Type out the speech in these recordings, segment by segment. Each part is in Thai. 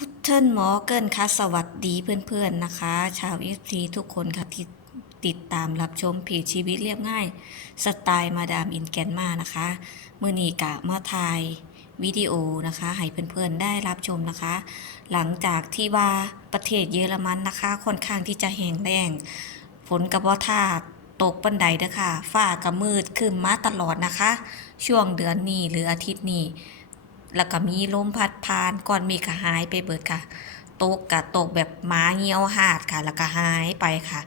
คุณเทินหมอเกินค่ะสวัสดีเพื่อนๆนะคะ ชาวเอฟซีทุกคนค่ะที่ติดตามรับชมผีชีวิตเรียบง่าย สไตล์มาดามอินแกนมานะคะมือนีกะมาถ่ายวิดีโอนะคะ ให้เพื่อนๆได้รับชมนะคะ หลังจากที่ว่าประเทศเยอรมันนะคะ ค่อนข้างที่จะแห้งแล้งฝนกระบอท่าตกปันใดเด้อค่ะฟ้าก็มืดครึ้มมาตลอดนะคะ ช่วงเดือนนี้หรืออาทิตย์นี้ แล้วก็มีลมพัดผ่านก่อนมีก็หายไปเบิดค่ะ ตกกะตกแบบหมาเหี่ยวหาดค่ะ แล้วก็หายไปค่ะ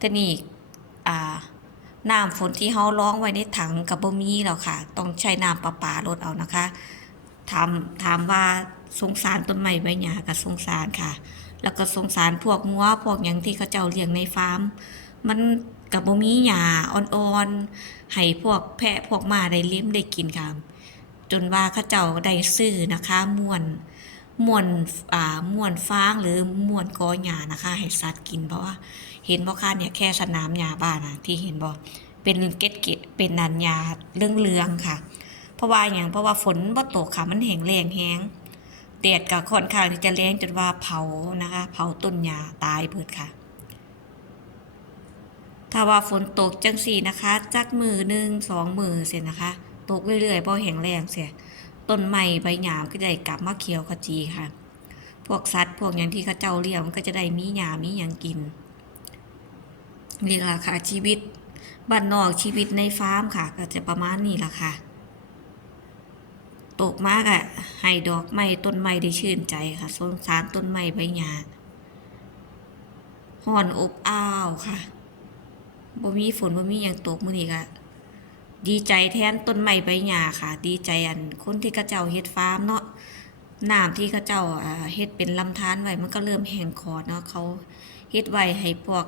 ทีนี้อ่าน้ำฝนที่เฮาร้องไว้ในถังกับบ่มีแล้วค่ะ ต้องใช้น้ำประปาลดเอานะคะถามถามว่าสงสารต้นไม้ใบหญ้าก็สงสารค่ะ แล้วก็สงสารพวกงัวพวกหยังที่เขาเจ้าเลี้ยงในฟาร์ม มันกับบ่มีหญ้าอ่อนๆให้พวกแพะพวกม้าได้เลี้ยมได้กินค่ะ จนว่าเขาเจ้าได้ซื้อนะคะม่วนม่วนอ่าม่วนฟางหรือม่วนกอหญ้านะคะ ให้สัตว์กินเพราะว่าเห็นบ่คะเนี่ยแค่สนามหญ้าบ้านนะที่เห็นบ่เป็นเกล็ดเกล็ดเป็นนันหญ้าเรื่องๆค่ะ เพราะว่าอย่างเพราะว่าฝนบ่ตกค่ะมันแห้งแล้งแห้งแดดก็ค่อนข้างที่จะแรงจนว่าเผานะคะ เผาต้นหญ้าตายเบิดค่ะ ถ้าว่าฝนตกจังสี่นะคะ จักมือหนึ่งสองมือเสร็จนะคะ ตกเรื่อยๆพอแห้งแรงเสียต้นไม้ใบหญ้ามก็ได้กลับมาเขียวขจีค่ะ พวกสัตว์พวกอย่างที่เขาเจ้าเลี้ยงมันก็จะได้มีหญ้ามีหยังกินนี่ล่ะค่ะชีวิตบ้านนอกชีวิตในฟาร์มค่ะ ก็จะประมาณนี้ละค่ะ ตกมากอะ่ะให้ดอกไม้ต้นไม้ได้ชื่นใจค่ะสงสารต้นไม้ใบหญ้าห่อนอบอ้าวค่ะบ่มีฝนบ่มีหยังตกมื้อนี้ก็ ดีใจแทนต้นไม้ใบหญ้าค่ะ ดีใจอันคนที่เขาเจ้าเฮ็ดฟาร์มเนาะน้ำที่เขาเจ้าเฮ็ดเป็นลำธารไว้มันก็เริ่มแห้งขอดเนาะเขาเฮ็ดไว้ให้พวก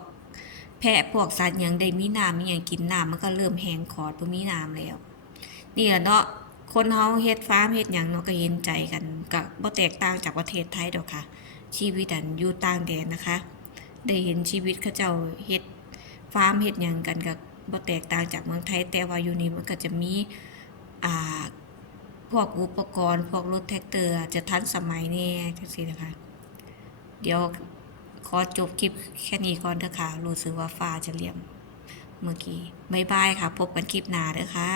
แพะพวกสัตว์ยังได้มีน้ำมีหยังกินน้ำมันก็เริ่มแห้งขอดบ่มีน้ำแล้ว นี่แหละเนาะคนเฮาเฮ็ดฟาร์มเฮ็ดหยังเนาะก็เห็นใจกันก็บ่แตกต่างจากประเทศไทยดอกค่ะ ชีวิตอันอยู่ต่างแดนนะคะ ได้เห็นชีวิตเขาเจ้าเฮ็ดฟาร์มเฮ็ดหยังกันก็บ่ แตกต่างจากเมืองไทย แต่ว่าอยู่นี่มันก็จะมีอ่าพวกอุปกรณ์ พวกรถแท็กเตอร์จจะทันสมัยแน่จังซี่นะคะ เดี๋ยวขอจบคลิปแค่นี้ก่อนเด้อค่ะ รู้สึกว่าฟ้าจะเหลี่ยมเมื่อกี้บ๊ายบายค่ะ พบกันคลิปหน้าเด้อค่ะ